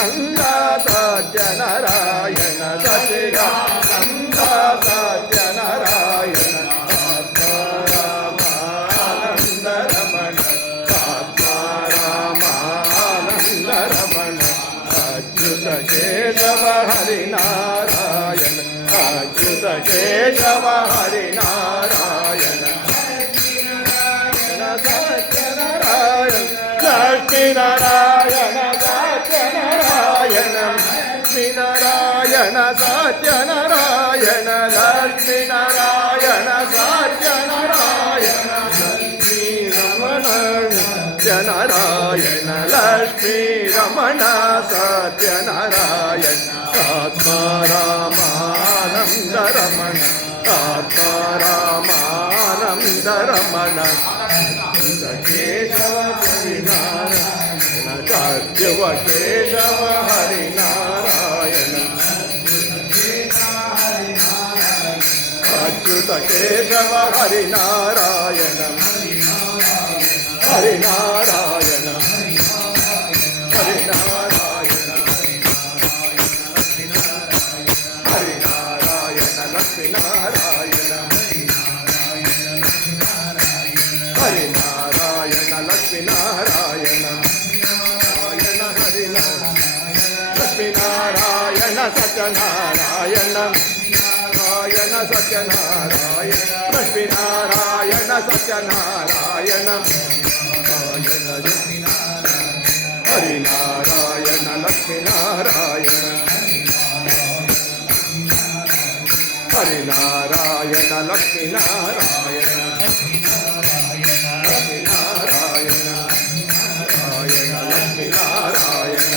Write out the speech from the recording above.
Sachidananda Satyanarayana Sachidananda Satyanarayana ఆత్మారామానంద Ramana ఆత్మారామానంద Ramana Achyuta Keshava Harinarayana Achyuta Keshava Harinarayana Satyanarayana Lakshminarayana Satyanarayana Lakshminarayana Satyanarayana Lakshminarayana Satyanarayana Lakshmi Ramana Satyanarayana Lakshmi Ramana Satyanarayana ఆత్మారామానంద Ramana ఆత్మారామానంద Ramana Keshava Harinarayana సత్యవ Keshava Harinarayana Achyuta Keshava Harinarayana Harinarayana Harinarayana Harinarayana Lakshminarayana Harinarayana Lakshminarayana Narayana Harinarayana Lakshminarayana Satyanarayana Narayana Satyanarayana Lakshminarayana Satyanarayana Harinarayana Lakshminarayana Harinarayana Lakshminarayana